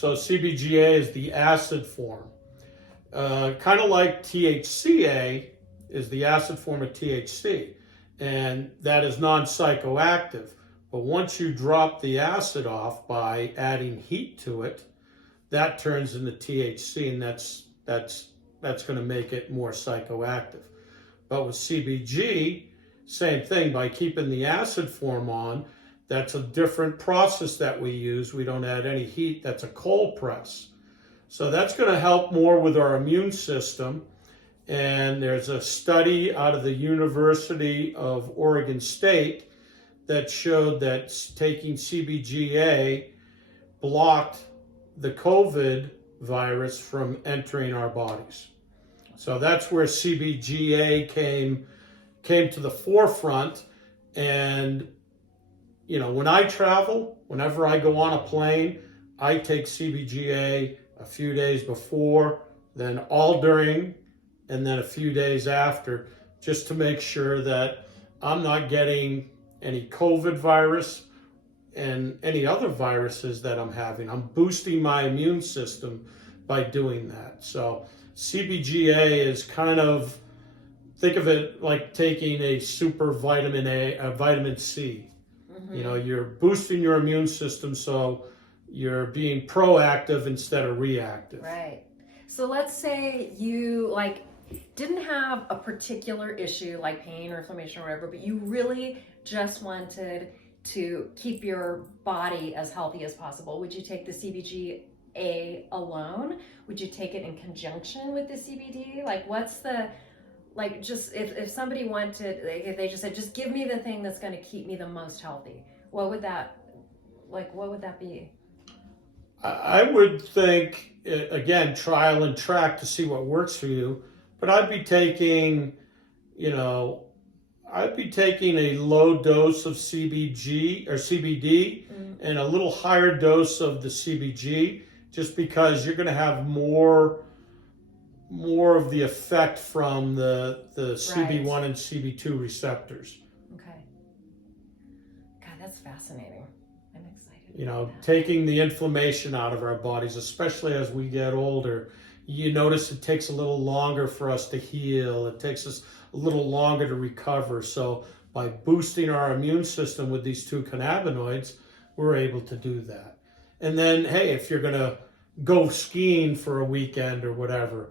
So CBGA is the acid form. Kind of like THCA is the acid form of THC, and that is non-psychoactive. But once you drop the acid off by adding heat to it, that turns into THC, and that's going to make it more psychoactive. But with CBG, same thing. By keeping the acid form on, that's a different process that we use. We don't add any heat. That's a cold press. So that's going to help more with our immune system. And there's a study out of the University of Oregon State that showed that taking CBGA blocked the COVID virus from entering our bodies. So that's where CBGA came to the forefront. And when I travel, whenever I go on a plane, I take CBGA a few days before, then all during, and then a few days after, just to make sure that I'm not getting any COVID virus and any other viruses that I'm having. I'm boosting my immune system by doing that. So CBGA is kind of, think of it like taking a super vitamin a vitamin C. Mm-hmm. You're boosting your immune system, so you're being proactive instead of reactive. Right. So let's say you didn't have a particular issue like pain or inflammation or whatever, but you really just wanted to keep your body as healthy as possible. Would you take the CBGA alone? Would you take it in conjunction with the CBD? Just if somebody wanted, if they just said, just give me the thing that's going to keep me the most healthy, what would that be? I would think, again, trial and track to see what works for you. But I'd be taking, a low dose of CBG or CBD and a little higher dose of the CBG, just because you're going to have more of the effect from the CB1 and CB2 receptors. Okay. God, that's fascinating. I'm excited. Taking the inflammation out of our bodies, especially as we get older, you notice it takes a little longer for us to heal. It takes us a little longer to recover. So by boosting our immune system with these two cannabinoids, we're able to do that. And then, hey, if you're going to go skiing for a weekend or whatever,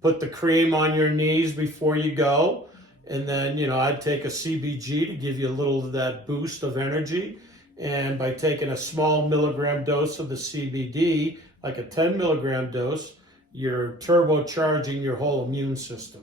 put the cream on your knees before you go. And then, I'd take a CBG to give you a little of that boost of energy. And by taking a small milligram dose of the CBD, like a 10 milligram dose, you're turbocharging your whole immune system.